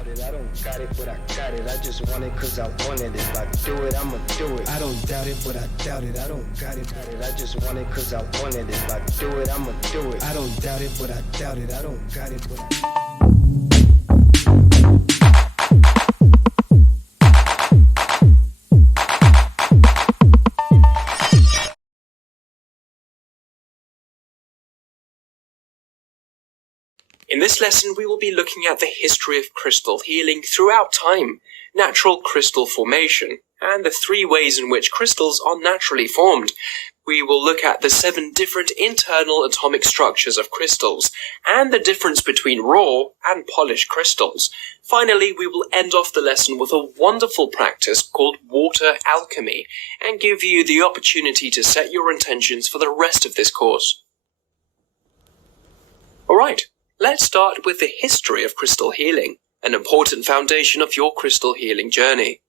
doubt it, I don't got it, but I got it. I just want it cause I want it. If I do it, I'ma do it. I don't doubt it, but I doubt it. I don't got it, I just want it cause I want it. If I do it, I'ma do it. I don't doubt it, but I doubt it. I don't got it, but In this lesson, we will be looking at the history of crystal healing throughout time, natural crystal formation, and the 3 ways in which crystals are naturally formed. We will look at the 7 different internal atomic structures of crystals, and the difference between raw and polished crystals. Finally, we will end off the lesson with a wonderful practice called water alchemy, and give you the opportunity to set your intentions for the rest of this course. Alright. Let's start with the history of crystal healing, an important foundation of your crystal healing journey.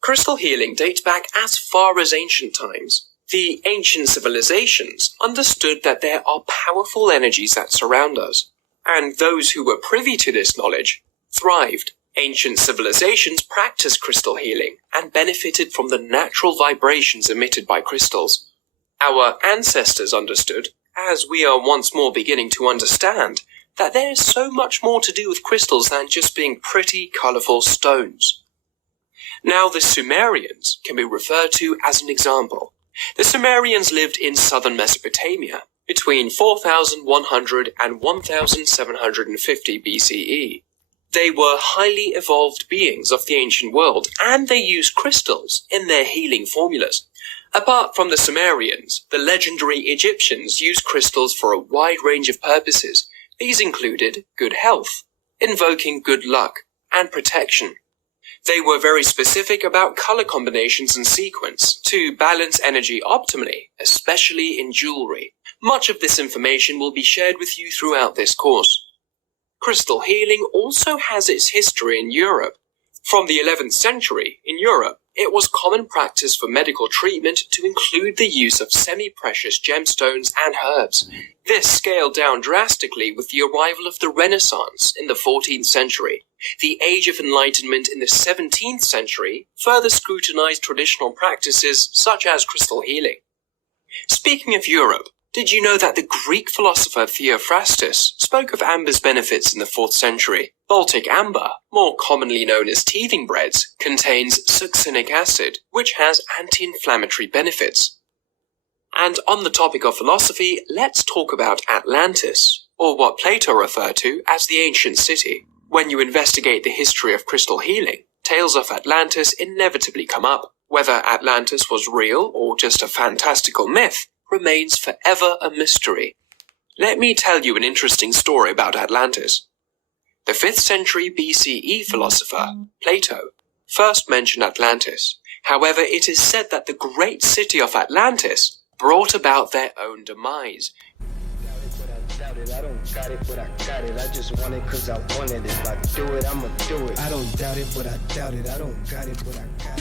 Crystal healing dates back as far as ancient times. The ancient civilizations understood that there are powerful energies that surround us, and those who were privy to this knowledge thrived. Ancient civilizations practiced crystal healing and benefited from the natural vibrations emitted by crystals. Our ancestors understood, as we are once more beginning to understand, that there is so much more to do with crystals than just being pretty, colourful stones. Now, the Sumerians can be referred to as an example. The Sumerians lived in southern Mesopotamia between 4100 and 1750 BCE. They were highly evolved beings of the ancient world, and they used crystals in their healing formulas. Apart from the Sumerians, the legendary Egyptians used crystals for a wide range of purposes. These included good health, invoking good luck, and protection. They were very specific about color combinations and sequence to balance energy optimally, especially in jewelry. Much of this information will be shared with you throughout this course. Crystal healing also has its history in Europe. From the 11th century, in Europe, it was common practice for medical treatment to include the use of semi-precious gemstones and herbs. This scaled down drastically with the arrival of the Renaissance in the 14th century. The Age of Enlightenment in the 17th century further scrutinized traditional practices such as crystal healing. Speaking of Europe, did you know that the Greek philosopher Theophrastus spoke of amber's benefits in the 4th century? Baltic amber, more commonly known as teething breads, contains succinic acid, which has anti-inflammatory benefits. And on the topic of philosophy, let's talk about Atlantis, or what Plato referred to as the ancient city. When you investigate the history of crystal healing, tales of Atlantis inevitably come up. Whether Atlantis was real or just a fantastical myth remains forever a mystery. Let me tell you an interesting story about Atlantis. The 5th century BCE philosopher, Plato, first mentioned Atlantis. However, it is said that the great city of Atlantis brought about their own demise. I don't got it, but I got it. I just want it cause I want it. If I do it, I'ma do it. I don't doubt it, but I doubt it. I don't got it, but I got it.